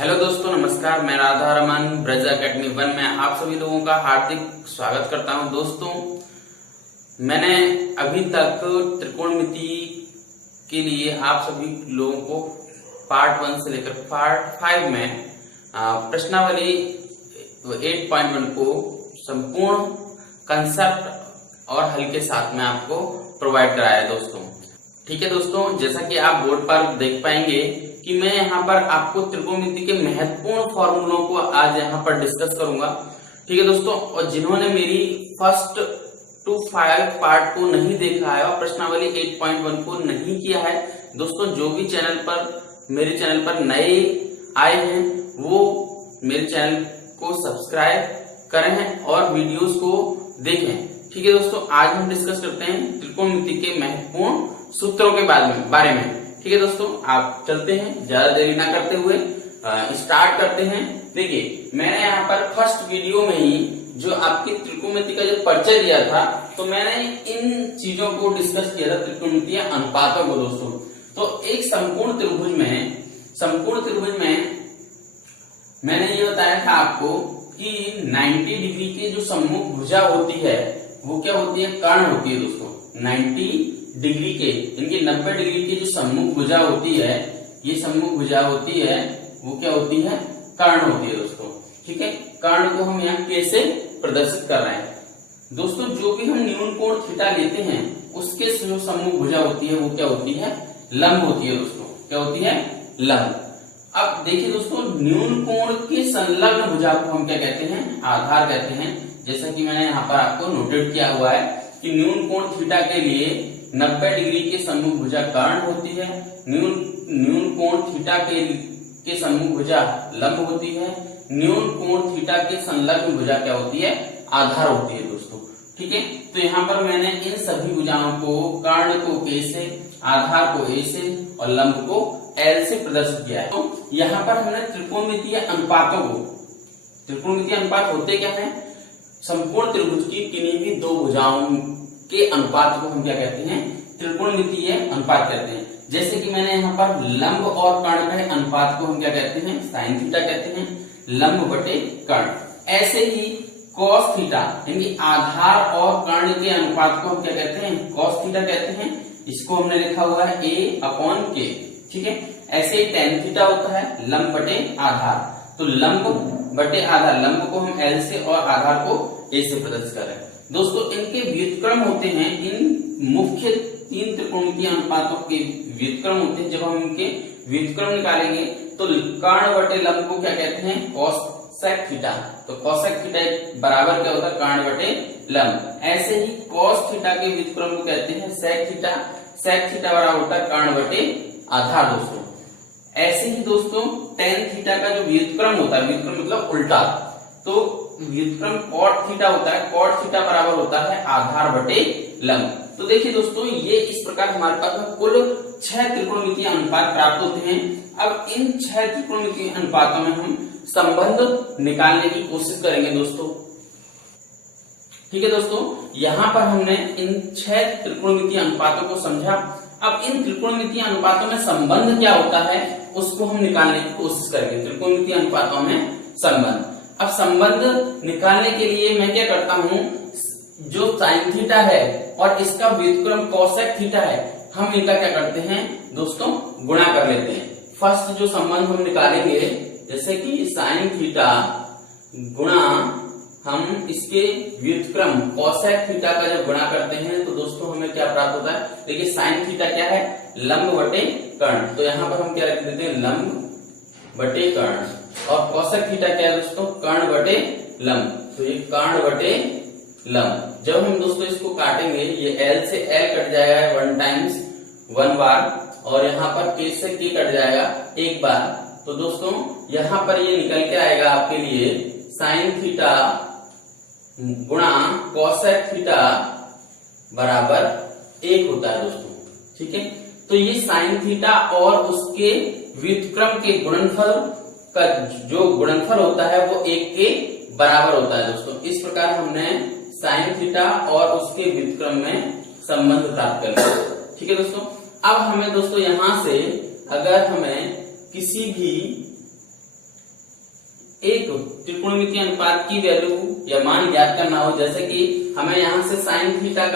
Hello दोस्तों, नमस्कार। मैं राधा रमन ब्रज एकेडमी 1 में आप सभी लोगों का हार्दिक स्वागत करता हूं। दोस्तों, मैंने अभी तक त्रिकोणमिति के लिए आप सभी लोगों को पार्ट 1 से लेकर पार्ट 5 में प्रश्नावली 8.1 को संपूर्ण कंसेप्ट और हल के साथ में आपको प्रोवाइड कराया है दोस्तों। ठीक है दोस्तों, जैसा कि आप बोर्ड पर देख पाएंगे कि मैं यहाँ पर आपको त्रिकोणमिति के महत्वपूर्ण फॉर्मूलों को आज यहाँ पर डिस्कस करूंगा। ठीक है दोस्तों, और जिन्होंने मेरी फर्स्ट टू 5 पार्ट को नहीं देखा है और प्रश्नावली 8.1 को नहीं किया है दोस्तों, जो भी मेरे चैनल पर नए आए हैं वो मेरे चैनल को सब्सक्राइब करें और वीडियोस को देखें। ठीक है दोस्तों, आज हम डिस्कस करते हैं त्रिकोणमिति के महत्वपूर्ण सूत्रों के बारे में। ठीक है दोस्तों, आप चलते हैं, ज्यादा देरी ना करते हुए स्टार्ट करते हैं। देखिए, मैंने यहाँ पर फर्स्ट वीडियो में ही जो आपकी त्रिकोणमिति का जो परिचय दिया था, तो मैंने इन चीजों को डिस्कस किया था, त्रिकोणमिति अनुपातों को दोस्तों। तो एक संपूर्ण त्रिभुज में मैंने ये बताया था आपको कि 90 डिग्री के जो सम्मुख भुजा होती है वो क्या होती है, कर्ण होती है दोस्तों। 90 डिग्री के इनकी 90 डिग्री की जो सम्मुख भुजा होती है, ये सम्मुख भुजा होती है वो क्या होती है, कर्ण होती है दोस्तों। ठीक है, कर्ण को हम यहाँ कैसे प्रदर्शित कर रहे हैं दोस्तों, जो भी हम न्यून कोण थीटा लेते हैं उसके जो सम्मुख भुजा होती है वो क्या होती है, लंब होती है दोस्तों। क्या होती है, लंब। अब देखिए दोस्तों, न्यून कोण के संलग्न भुजा को हम क्या कहते हैं, आधार कहते हैं। जैसा कि मैंने यहाँ पर आपको नोटेड किया हुआ है कि न्यून कोण थीटा के लिए 90 डिग्री के सम्मुख भुजा कर्ण होती है, न्यून कोण थीटा के सम्मुख भुजा लंब होती है, न्यून कोण थीटा के संलग्न भुजा क्या होती है, आधार होती है दोस्तों। ठीक है, तो यहाँ पर मैंने इन सभी भुजाओं को, कर्ण को ए से, आधार को ए से और लंब को एल से प्रदर्शित किया है। तो यहाँ पर हमने त्रिकोणमितीय अनुपात होते क्या है, संपूर्ण त्रिभुज की किन्हीं भी दो भुजाओं के अनुपात को हम क्या कहते हैं, त्रिकोणमितीय अनुपात कहते हैं। जैसे कि मैंने यहाँ पर लंब और कर्ण के अनुपात को हम क्या कहते हैं, साइन थीटा कहते हैं, लंब बटे कर्ण। ऐसे ही कॉस थीटा यानी आधार और कर्ण के अनुपात को हम क्या कहते हैं, कॉस थीटा कहते हैं। इसको हमने लिखा हुआ है A/K। ठीक है, ऐसे ही टेन थीटा होता है लंब बटे आधार। तो लंब बटे आधार, लंब को हम L से और आधार को A से प्रदर्शित कर रहे हैं दोस्तों। इनके व्युत्क्रम होते हैं, इन मुख्य 3 त्रिकोणमितीय अनुपातों के व्युत्क्रम होते हैं। जब हम इनके व्युत्क्रम निकालेंगे तो कर्ण बटे लंब को क्या कहते हैं, कोसेक थीटा। तो कोसेक थीटा बराबर क्या होता है, कर्ण बटे लंब। ऐसे ही कोस थीटा के व्युत्क्रम को कहते हैं सेक थीटा। सेक थीटा बराबर होता है कर्ण बटे आधार दोस्तों। ऐसे ही दोस्तों टेन थीटा का जो व्युत्क्रम होता है, व्युत्क्रम मतलब उल्टा, तो व्युत्क्रम कॉट थीटा होता है, कॉट थीटा बराबर होता है आधार बटे लंब। तो देखिए दोस्तों, ये इस प्रकार हमारे पास कुल 6 त्रिकोणमितीय अनुपात प्राप्त होते हैं। अब इन 6 त्रिकोणमितीय अनुपातों में हम संबंध निकालने की कोशिश करेंगे दोस्तों। ठीक है दोस्तों, यहाँ पर हमने इन 6 त्रिकोणमितीय अनुपातों को समझा। अब इन त्रिकोणमितीय अनुपातों में संबंध क्या होता है उसको हम निकालने की कोशिश करेंगे। त्रिकोणमितीय अनुपातों में संबंध, अब संबंध निकालने के लिए मैं क्या करता हूं, जो साइन थीटा है और इसका व्युत्क्रम कोसेक थीटा है, हम इनका क्या करते हैं दोस्तों, गुणा कर लेते हैं। फर्स्ट जो संबंध हम निकालेंगे, जैसे कि साइन थीटा गुणा हम इसके व्युत्क्रम कोसेक थीटा का जब गुणा करते हैं तो दोस्तों हमें क्या प्राप्त होता है। देखिए साइन थीटा क्या है, लंब बटे कर्ण। तो यहाँ पर हम क्या रख देते हैं, लंब बटे कर्ण। और कोसेक थीटा क्या है दोस्तों, कर्ण बटे लंब। तो ये कर्ण बटे लंब। जब हम दोस्तों इसको काटेंगे, ये L से L कट जाएगा 1 बार, और यहाँ पर K से K कट जाएगा 1 बार। तो दोस्तों यहाँ पर ये निकल के आएगा आपके लिए साइन थीटा गुणा कोसेक थीटा बराबर 1 होता है दोस्तों। ठीक है, तो ये साइन थीटा और उसके व्युत्क्रम के गुणनफल का जो गुणनफल होता है वो 1 के बराबर होता है दोस्तों। इस प्रकार हमने साइन थीटा और उसके व्युत्क्रम में संबंध प्राप्त कर लिया। ठीक है दोस्तों, अब हमें दोस्तों यहां से अगर हमें किसी भी एक त्रिकोणमितीय अनुपात की वैल्यू या मान ज्ञात करना हो, जैसे कि हमें यहाँ से साइन थीटा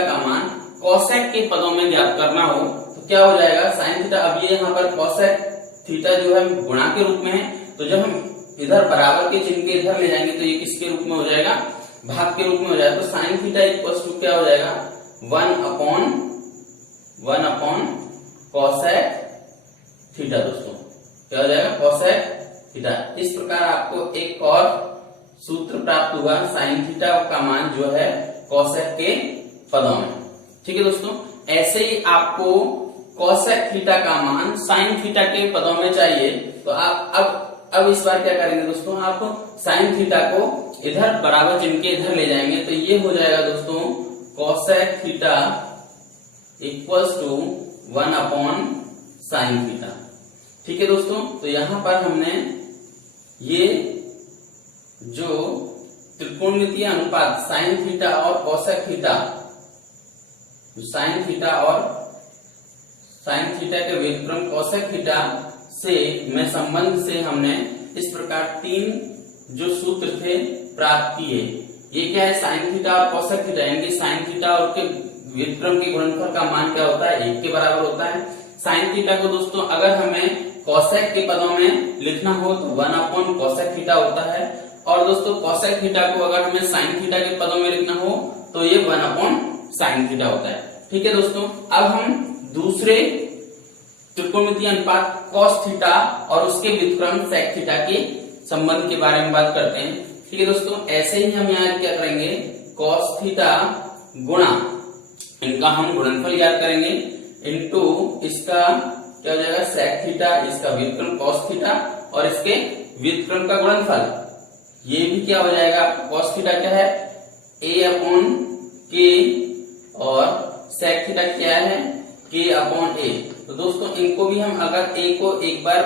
का मान कोसेक के पदों में ज्ञात करना हो, तो क्या हो जाएगा साइन थीटा। अब ये यहाँ पर कोसेक थीटा जो है गुणा के रूप में है, तो जब हम इधर बराबर के चिन्ह के इधर ले जाएंगे तो ये किसके रूप में हो जाएगा, भाग के रूप में हो जाएगा। तो साइन थीटा इक्वल टू क्या हो जाएगा, 1 अपॉन कोसेक थीटा। दोस्तों क्या हो जाएगा, कोसेक थीटा। इस प्रकार आपको एक और सूत्र प्राप्त हुआ, साइन थीटा का मान जो है कोसेक के पदों में। ठीक है दोस्तों, ऐसे ही आपको कोसेक थीटा का मान साइन थीटा के पदों में चाहिए, तो आप अब इस बार क्या करेंगे दोस्तों, आप साइन थीटा को इधर बराबर चिन्ह के इधर ले जाएंगे, तो ये हो जाएगा दोस्तों cosec theta equals to 1 upon sine theta. ठीक है दोस्तों, तो यहां पर हमने ये जो त्रिकोणमितीय अनुपात साइन थीटा और कोसेक थीटा, साइन थीटा के व्युत्क्रम कोसेक थीटा से में संबंध से हमने इस प्रकार 3 जो सूत्र थे प्राप्त किए। ये क्या है, साइन थीटा और कोसेक थीटा, यानी साइन थीटा और के व्युत्क्रम के गुणनफल का मान क्या होता है, 1 के बराबर होता है। साइन थीटा को दोस्तों अगर हमें कोसेक के पदों में लिखना हो तो 1 अपॉन कोसेक थीटा होता है, और दोस्तों कोसेक थीटा को अगर हमें साइन थीटा के पदों में लिखना हो तो ये 1 अपॉन साइन थीटा होता है। ठीक है दोस्तों, अब हम दूसरे त्रिकोणमितीय अनुपात कॉस थीटा और उसके व्युत्क्रम सेक थीटा के संबंध के बारे में बात करते हैं। ठीक है दोस्तों, ऐसे ही हम यहाँ क्या करेंगे, कॉस थीटा गुणा इनका हम गुणनफल याद करेंगे इनटू इसका क्या हो जाएगा सेक थीटा, इसका व्युत्क्रम कॉस थीटा और इसके व्युत्क्रम का गुणनफल। ये भी क्या हो जाएगा, कॉस थीटा क्या है a अपॉन के और सेक थीटा क्या है k अपॉन a। तो दोस्तों इनको भी हम अगर a को एक बार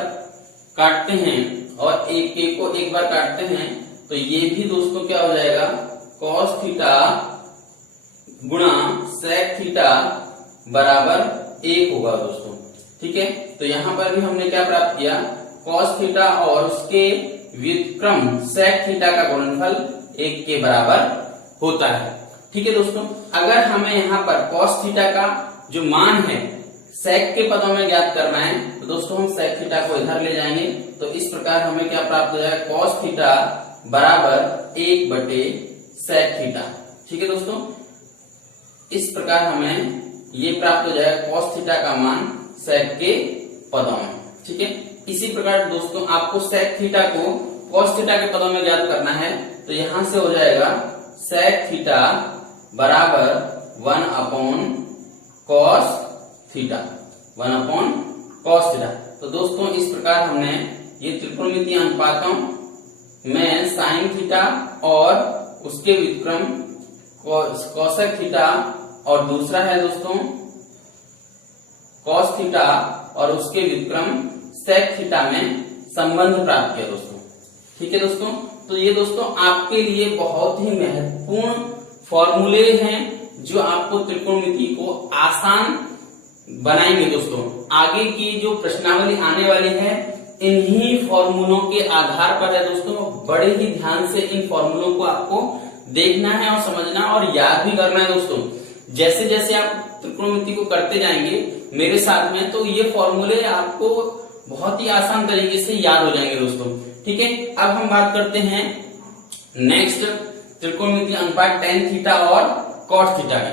काटते हैं और k को एक बार काटते हैं तो ये भी दोस्तों क्या हो जाएगा, कॉस थीटा गुणा सेक थीटा बराबर 1 होगा दोस्तों। ठीक है, तो यहाँ पर भी हमने क्या प्राप्त किया, कॉस थीटा और उसके व्युत्क्रम सेक थीटा का गुणनफल 1 के बराबर होता है। ठीक है दोस्तों, अगर हमें यहाँ पर कॉस थीटा का जो मान है सेक के पदों में ज्ञात करना है, तो दोस्तों हम सेक थीटा को इधर ले जाएंगे, तो इस प्रकार हमें क्या प्राप्त हो जाएगा, कॉस थीटा बराबर 1 बटे सेक थीटा। ठीक है दोस्तों, इस प्रकार हमें ये प्राप्त हो जाएगा कॉस थीटा का मान सेक के पदों में। ठीक है, इसी प्रकार दोस्तों आपको सेक थीटा को कॉस थीटा के पदों में ज्ञात करना है, तो यहां से हो जाएगा सेक थीटा बराबर 1 upon cos theta, 1 upon cos theta. तो दोस्तों इस प्रकार हमने ये त्रिकोणमितीय अनुपातों में साइन थीटा और उसके व्युत्क्रम कोसेक थीटा और दूसरा है दोस्तों कॉस थीटा और उसके व्युत्क्रम सेक थीटा में संबंध प्राप्त किया दोस्तों। ठीक है दोस्तों, तो ये दोस्तों आपके लिए बहुत ही महत्वपूर्ण फॉर्मूले हैं जो आपको त्रिकोणमिति को आसान बनाएंगे दोस्तों। आगे की जो प्रश्नावली आने वाली है इन्हीं फॉर्मूलों के आधार पर है दोस्तों। बड़े ही ध्यान से इन फॉर्मूलों को आपको देखना है और समझना और याद भी करना है दोस्तों। जैसे जैसे आप त्रिकोणमिति को करते जाएंगे मेरे साथ में, तो ये फॉर्मूले आपको बहुत ही आसान तरीके से याद हो जाएंगे दोस्तों। ठीक है, अब हम बात करते हैं नेक्स्ट त्रिकोणमितीय अनुपात tan थीटा और cos थीटा की।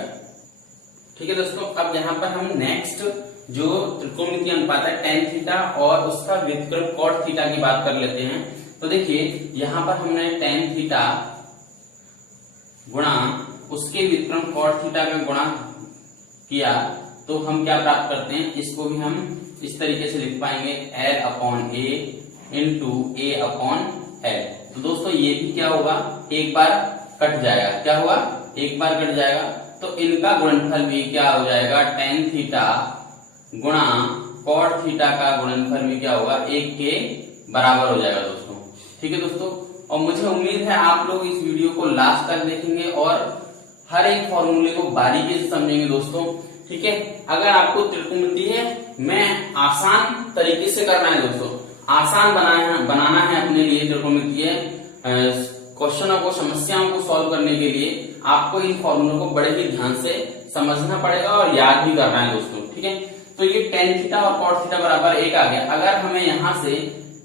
ठीक है दोस्तों, अब यहाँ पर हम नेक्स्ट जो त्रिकोणमितीय अनुपात है tan थीटा और उसका व्युत्क्रम cos थीटा की बात कर लेते हैं। तो देखिए यहाँ पर हमने tan थीटा गुणा उसके व्युत्क्रम cos थीटा का गुणा किया तो हम क्या प्राप्त करते हैं, इसको भी हम इस तरीके से लिख पाएंगे L upon A into A upon L। तो दोस्तों ये भी क्या होगा, एक बार कट जाएगा, क्या होगा, एक बार कट जाएगा, तो इनका गुणनफल भी क्या हो जाएगा, tan थीटा गुणा cot थीटा का गुणनफल भी क्या होगा, 1 के बराबर हो जाएगा दोस्तों। ठीक है दोस्तों, और मुझे उम्मीद है आप लोग इस वीडियो को लास्ट तक देखेंगे और हर एक फॉर्मूले को बारीकी से समझेंगे दोस्तों। ठीक है, अगर आपको त्रिकोणमिति है मैं आसान तरीके से करना है दोस्तों, आसान बनाना है अपने लिए त्रिकोणमितीय क्वेश्चनों को, समस्याओं को सॉल्व करने के लिए आपको इन फॉर्मूलों को बड़े ही ध्यान से समझना पड़ेगा और याद भी करना है दोस्तों, ठीक है। तो ये tan थीटा और cot थीटा बराबर 1 आ गया। अगर हमें यहाँ से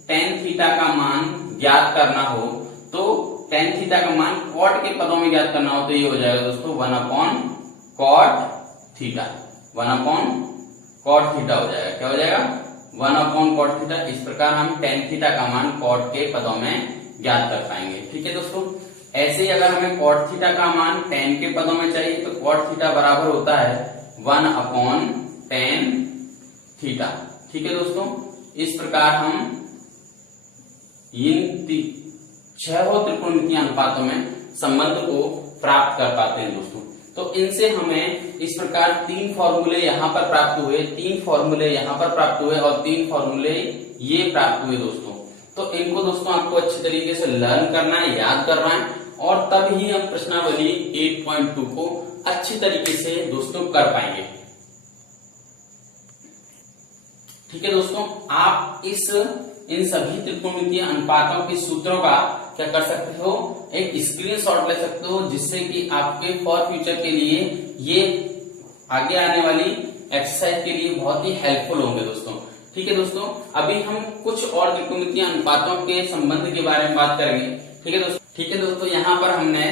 tan थीटा का मान ज्ञात करना हो तो tan थीटा का मान cot के पदों में ज्ञात करना हो तो ये हो जाएगा दोस्तों 1/cot थीटा, 1/cot थीटा हो जाएगा। क्या हो जाएगा? 1/cot theta. इस प्रकार हम tan थीटा का मान cot के पदों में ज्ञात कर पाएंगे, ठीक है दोस्तों। ऐसे ही अगर हमें cot थीटा का मान tan के पदों में चाहिए तो cot थीटा बराबर होता है 1/tan थीटा, ठीक है दोस्तों। इस प्रकार हम इन 6 त्रिकोणमितीय अनुपातों में संबंध को प्राप्त कर पाते हैं दोस्तों। तो इनसे हमें इस प्रकार 3 फॉर्मूले यहाँ पर प्राप्त हुए, 3 फॉर्मूले यहाँ पर प्राप्त हुए और 3 फॉर्मूले ये प्राप्त हुए दोस्तों। तो इनको दोस्तों आपको अच्छी तरीके से लर्न करना है, याद करना है और तब ही हम प्रश्नावली 8.2 को अच्छी तरीके से दोस्तों कर पाएंगे, ठीक है दोस्तों। आप इन सभी त्रिकोणमितीय अनुपातों के सूत्रों का क्या कर सकते हो, एक स्क्रीनशॉट ले सकते हो, जिससे कि आपके फॉर फ्यूचर के लिए ये आगे आने वाली एक्सरसाइज के लिए बहुत ही हेल्पफुल होंगे दोस्तों, ठीक है दोस्तों। अभी हम कुछ और त्रिकोणमितीय अनुपातों के संबंध के बारे में बात करेंगे, ठीक है दोस्तों। ठीक है दोस्तों, यहाँ पर हमने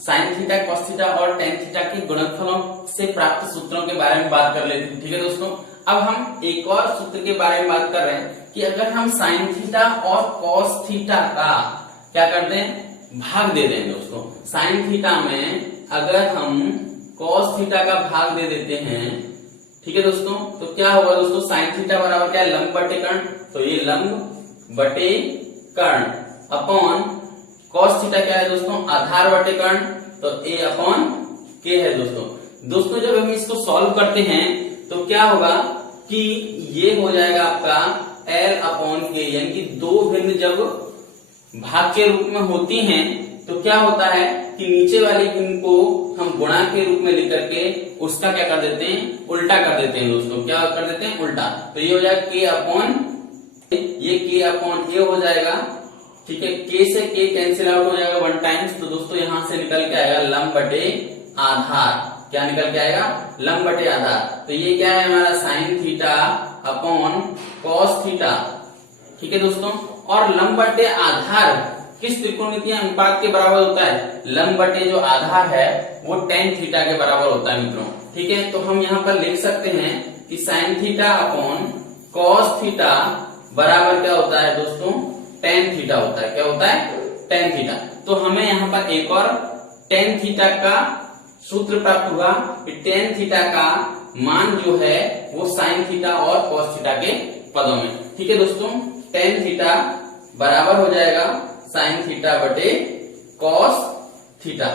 साइन थीटा, कॉस थीटा और टेन थीटा के गुणनफलों से प्राप्त सूत्रों के बारे में बात कर लेते हैं, ठीक है दोस्तों। अब हम एक और सूत्र के बारे में बात कर रहे हैं कि अगर हम साइन थीटा और कॉस थीटा का क्या करते हैं, भाग दे दें दोस्तों। साइन थीटा में अगर हम कॉस थीटा का भाग दे देते हैं, ठीक है दोस्तों, तो क्या होगा दोस्तों, साइन थीटा बराबर क्या है, लंब बटे कर्ण। तो ये लंब बटे कर्ण अपॉन कॉस थीटा क्या है दोस्तों, आधार बटे कर्ण। तो a अपॉन k है दोस्तों। जब हम इसको सॉल्व करते हैं तो क्या होगा कि ये हो जाएगा आपका l अपॉन k, यानी कि दो भिन्न जब भाग के रूप में होती हैं तो क्या होता है कि नीचे वाली भिन्न को हम गुणा के रूप में लिख करके उसका क्या कर देते हैं, उल्टा कर देते हैं दोस्तों। क्या कर देते हैं, उल्टा। तो ये हो जाएगा k अपॉन, ये k अपॉन a हो जाएगा, ठीक है। k से k कैंसिल आउट हो जाएगा 1 टाइम्स। तो दोस्तों यहां से निकल के आएगा लंब बटे आधार। क्या निकल के आएगा, लंब बटे आधार। तो ये क्या है हमारा sine theta upon cos theta, ठीक है दोस्तों। और लंब बटे आधार किस त्रिकोणमितीय अनुपात के बराबर होता है, लंब बटे जो आधार है वो टेन थीटा के बराबर होता है मित्रों, ठीक है। तो हम यहाँ पर लिख सकते हैं कि sine theta upon cos theta बराबर क्या होता है दोस्तों, टेन थीटा होता है। क्या होता है, टेन थीटा। तो हमें यहाँ पर एक और टेन थीटा का सूत्र प्राप्त हुआ कि टेन थीटा का मान जो है वो साइन थीटा और कॉस थीटा के पदों में, ठीक है दोस्तों। टेन थीटा बराबर हो जाएगा साइन थीटा बटे कॉस थीटा।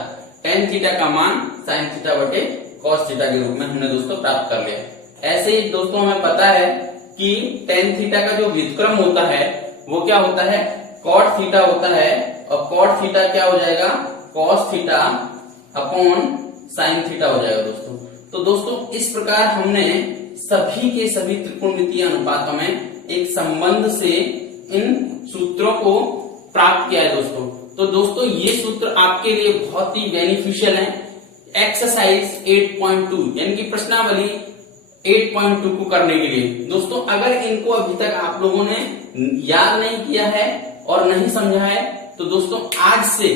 टेन थीटा का मान साइन थीटा बटे कॉस थीटा के रूप में हमने दोस्तों प्राप्त कर लिया। ऐसे ही दोस्तों हमें पता है कि टेन थीटा का जो व्युत्क्रम होता है वो क्या होता है, कॉट थीटा होता है। और कॉट थीटा क्या हो जाएगा, cos theta upon sine theta हो जाएगा दोस्तों। तो दोस्तों इस प्रकार हमने सभी के सभी त्रिकोणमितीय अनुपातों में एक संबंध से इन सूत्रों को प्राप्त किया है दोस्तों। तो दोस्तों ये सूत्र आपके लिए बहुत ही बेनिफिशियल है एक्सरसाइज 8.2 यानी कि प्रश्नावली 8.2 को करने के लिए। दोस्तों अगर इनको अभी तक आप लोगों ने याद नहीं किया है और नहीं समझा है तो दोस्तों आज से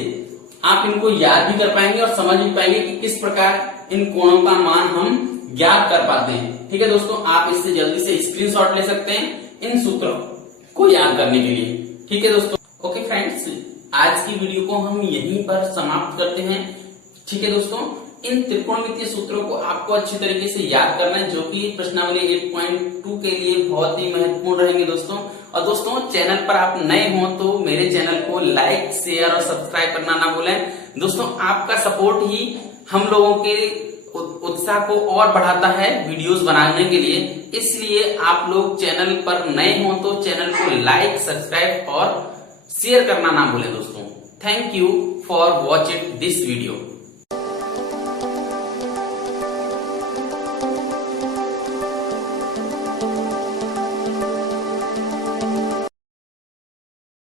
आप इनको याद भी कर पाएंगे और समझ भी पाएंगे कि किस प्रकार इन कोणों का मान हम ज्ञात कर पाते हैं, ठीक है दोस्तों। आप इससे जल्दी से स्क्रीनशॉट ले सकते हैं इन सूत्रों को याद करने के लिए, ठीक है दोस्तों। ओके फ्रेंड्स, आज की वीडियो को हम यहीं पर समाप्त करते हैं, ठीक है दोस्तों। इन त्रिकोणमितीय सूत्रों को आपको अच्छी तरीके से याद करना है जो कि प्रश्नावली 8.2 के लिए बहुत ही महत्वपूर्ण रहेंगे दोस्तों। और दोस्तों चैनल पर आप नए हो तो मेरे चैनल को लाइक, शेयर और सब्सक्राइब करना ना भूलें दोस्तों। आपका सपोर्ट ही हम लोगों के उत्साह को और बढ़ाता है वीडियोस बनाने के लिए। इसलिए आप लोग चैनल पर नए हो तो चैनल को लाइक, सब्सक्राइब और शेयर करना ना भूलें दोस्तों। Thank you for watching this video.